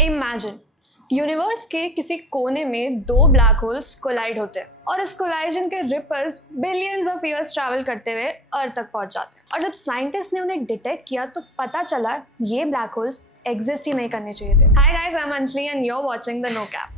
Imagine universe के किसी कोने में दो ब्लैक होल्स कोलाइड होते हैं और इस कोलाइजन के ripples billions of years travel करते हुए अर्थ तक पहुंच जाते हैं। और जब साइंटिस्ट ने उन्हें डिटेक्ट किया तो पता चला ये ब्लैक होल्स एग्जिस्ट ही नहीं करने चाहिए थे। Hi guys, I am Anjali and you are watching the no cap.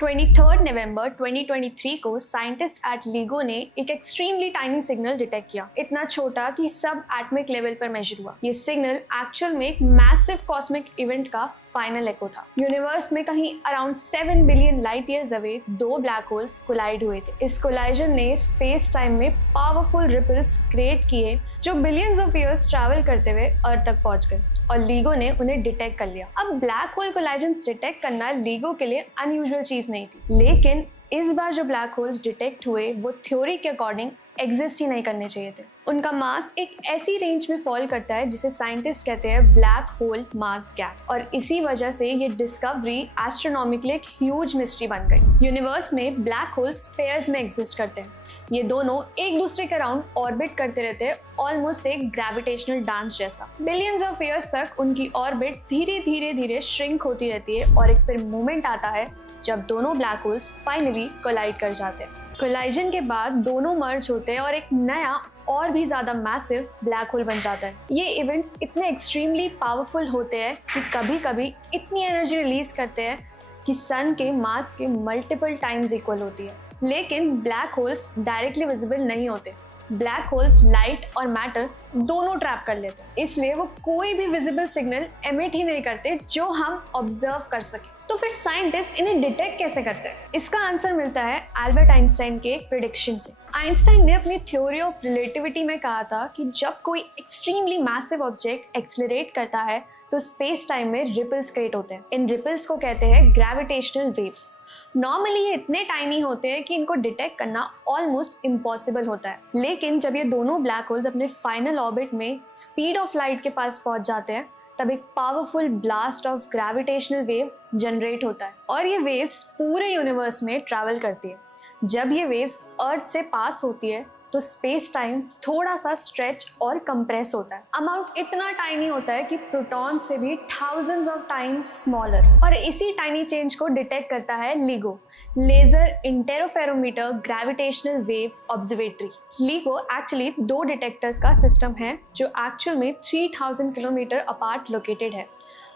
23 नवंबर 2023 को साइंटिस्ट एट लीगो ने एक एक्सट्रीमली टाइनी सिग्नल डिटेक्ट किया, इतना छोटा कि सब एटॉमिक लेवल पर मेजर हुआ। ये सिग्नल एक्चुअल में एक मैसिव कॉस्मिक इवेंट का फाइनल एको था। यूनिवर्स में कहीं around 7 billion light years away दो ब्लैक होल्स कोलाइड हुए थे। इस कोलाइजन ने स्पेस टाइम में पावरफुल रिपल्स क्रिएट किए जो बिलियंस ऑफ ईयर्स ट्रैवल करते हुए अर्थ तक पहुंच गए और लीगो ने उन्हें डिटेक्ट कर लिया। अब ब्लैक होल कोलाइजन्स डिटेक्ट करना लीगो के लिए अनयूजुअल चीज नहीं थी, लेकिन इस बार जो ब्लैक होल्स डिटेक्ट हुए वो थ्योरी के अकॉर्डिंग एग्जिस्ट ही नहीं करने चाहिए थे। उनका मास एक ऐसी रेंज में फॉल करता है जिसे साइंटिस्ट कहते हैं ब्लैक होल मास गैप, और इसी वजह से ये डिस्कवरी एस्ट्रोनॉमिकली एक ह्यूज मिस्ट्री बन गई। यूनिवर्स में ब्लैक होल्स पेयर्स में एग्जिस्ट करते हैं। ये दोनों एक दूसरे के अराउंड ऑर्बिट करते रहते हैं, ऑलमोस्ट एक ग्रेविटेशनल डांस जैसा। बिलियंस ऑफ ईयर्स तक उनकी ऑर्बिट धीरे धीरे श्रिंक होती रहती है और एक फिर मोमेंट आता है जब दोनों ब्लैक होल्स फाइनली कोलाइड कर जाते हैं। कोलाइजन के बाद दोनों मर्ज होते हैं और एक नया और भी ज्यादा मैसिव ब्लैक होल बन जाता है। ये इवेंट्स इतने एक्सट्रीमली पावरफुल होते हैं कि कभी कभी इतनी एनर्जी रिलीज करते हैं कि सन के मास के मल्टीपल टाइम्स इक्वल होती है। लेकिन ब्लैक होल्स डायरेक्टली विजिबल नहीं होते। ब्लैक होल्स लाइट और मैटर दोनों ट्रैप कर लेते हैं, इसलिए वो कोई भी विजिबल सिग्नल एमिट ही नहीं करते जो हम ऑब्जर्व कर सके। तो फिर साइंटिस्ट इन्हें डिटेक्ट कैसे करते हैं? इसका आंसर मिलता है एल्बर्ट आइंस्टाइन के एक प्रेडिक्शन से। आइंस्टाइन ने अपनी थ्योरी ऑफ रिलेटिविटी में कहा था कि जब कोई एक्सट्रीमली मैसिव ऑब्जेक्ट एक्सेलरेट करता है तो स्पेस टाइम में रिपल्स क्रिएट होते हैं। इन रिपल्स को कहते हैं ग्रेविटेशनल वेव्स। नॉर्मली ये इतने टाइनी होते हैं कि इनको डिटेक्ट करना ऑलमोस्ट इम्पॉसिबल होता है, लेकिन जब ये दोनों ब्लैक होल्स अपने फाइनल ऑर्बिट में स्पीड ऑफ लाइट के पास पहुंच जाते हैं तब एक powerful blast of gravitational wave generate होता है और ये वेव्स पूरे यूनिवर्स में ट्रैवल करती है। जब ये वेव्स अर्थ से पास होती है तो स्पेस टाइम थोड़ा सा स्ट्रेच और कंप्रेस होता है। अमाउंट इतना टाइनी होता है कि प्रोटॉन से भी थाउजेंड्स ऑफ टाइम्स स्मॉलर। और इसी टाइनी चेंज को डिटेक्ट करता है LIGO, laser interferometer gravitational wave observatory. LIGO actually दो डिटेक्टर्स का सिस्टम है जो एक्चुअल में 3000 किलोमीटर अपार्ट लोकेटेड है।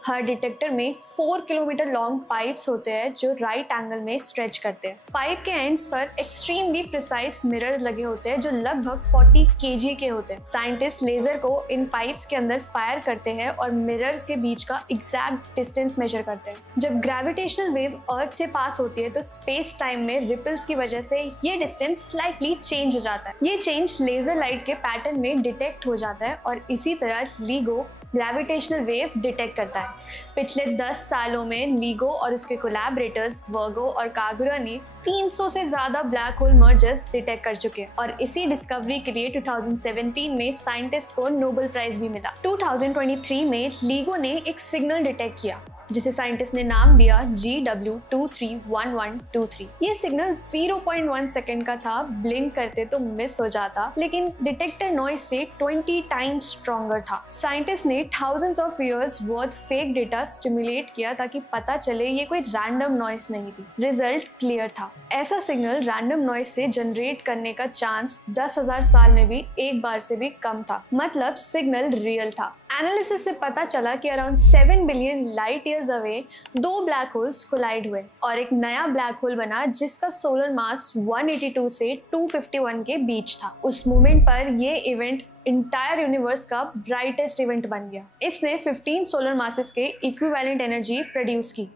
हर डिटेक्टर में 4 किलोमीटर लॉन्ग पाइप्स होते हैं जो राइट एंगल में स्ट्रेच करते हैं। पाइप के एंड्स पर एक्सट्रीमली प्रिसाइज मिरर्स लगे होते हैं जो लगभग 40 kg के होते हैं। साइंटिस्ट लेजर को इन पाइप्स के अंदर फायर करते हैं और मिरर्स के बीच का एग्जैक्ट डिस्टेंस मेजर करते हैं। जब ग्रेविटेशनल वेव अर्थ से पास होती है तो स्पेस टाइम में रिपल्स की वजह से ये डिस्टेंस स्लाइटली चेंज हो जाता है। ये चेंज लेजर लाइट के पैटर्न में डिटेक्ट हो जाता है और इसी तरह LIGO ग्रेविटेशनल वेव डिटेक्ट करता है। पिछले 10 सालों में LIGO और उसके कोलैबोरेटर्स वर्गो और कागुरा ने 300 से ज्यादा ब्लैक होल मर्जर्स डिटेक्ट कर चुके हैं और इसी डिस्कवरी के लिए 2017 में साइंटिस्ट को नोबेल प्राइज भी मिला। 2023 में LIGO ने एक सिग्नल डिटेक्ट किया जिसे साइंटिस्ट ने नाम दिया GW231123। ये सिग्नल 0.1 सेकेंड का था, ब्लिंक करते तो मिस हो जाता, लेकिन डिटेक्टर नॉइज से 20 टाइम्स स्ट्रॉन्गर था। साइंटिस्ट ने thousands of years worth fake data stimulate किया ताकि पता चले ये कोई रैंडम नॉइज नहीं थी। रिजल्ट क्लियर था। ऐसा सिग्नल रैंडम नॉइज से जनरेट करने का चांस 10,000 साल में भी एक बार से भी कम था, मतलब सिग्नल रियल था। एनालिसिस से पता चला कि around 7 billion light years away दो ब्लैक होल्स कोलाइड हुए और एक नया ब्लैक होल बना जिसका सोलर मास 182 से 251 के बीच था। उस मोमेंट पर ये इवेंट इंटायर यूनिवर्स का ब्राइटेस्ट इवेंट बन गया। इसने 15 सोलर मासेस के इक्विवेलेंट एनर्जी प्रोड्यूस की,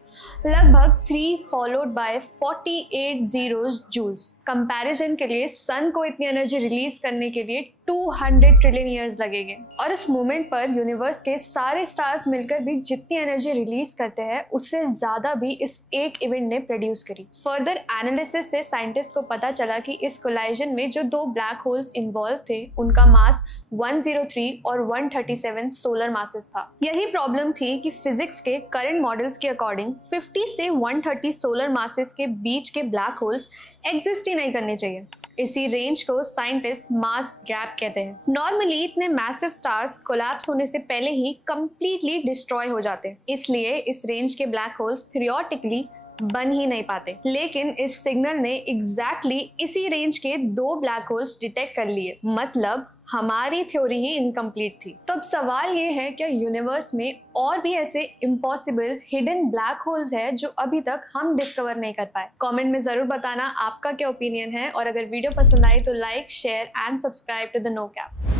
लगभग 3 followed by 48 zeros joules. Comparison के लिए सन को इतनी एनर्जी रिलीज करने के लिए 200 ट्रिलियन ईयर्स लगेंगे और इस मोमेंट पर यूनिवर्स के सारे स्टार्स मिलकर भी जितनी एनर्जी रिलीज करते हैं उससे ज्यादा भी इस एक इवेंट ने प्रोड्यूस करी। फर्दर एनालिसिस से साइंटिस्ट को पता चला कि इस कोलाइजन में जो दो ब्लैक होल्स इन्वॉल्व थे उनका मास 103 और 137 सोलर मासेस था। यही प्रॉब्लम थी कि फिजिक्स के करंट मॉडल्स के अकॉर्डिंग 50 से 130 सोलर मासेस के बीच के ब्लैक होल्स एग्जिस्ट ही नहीं करने चाहिए। इसी रेंज को साइंटिस्ट मास गैप कहते हैं। नॉर्मली इतने मैसिव स्टार्स कोलैप्स होने से पहले ही कंप्लीटली डिस्ट्रॉय हो जाते हैं, इसलिए इस रेंज के ब्लैक होल्स थ्योरेटिकली बन ही नहीं पाते। लेकिन इस सिग्नल ने एग्जैक्टली इसी रेंज के 2 ब्लैक होल्स डिटेक्ट कर लिए, मतलब हमारी थ्योरी ही इनकम्प्लीट थी। तो अब सवाल ये है, क्या यूनिवर्स में और भी ऐसे इम्पॉसिबल हिडन ब्लैक होल्स है जो अभी तक हम डिस्कवर नहीं कर पाए? कमेंट में जरूर बताना आपका क्या ओपिनियन है, और अगर वीडियो पसंद आई तो like, share and subscribe to the no cap.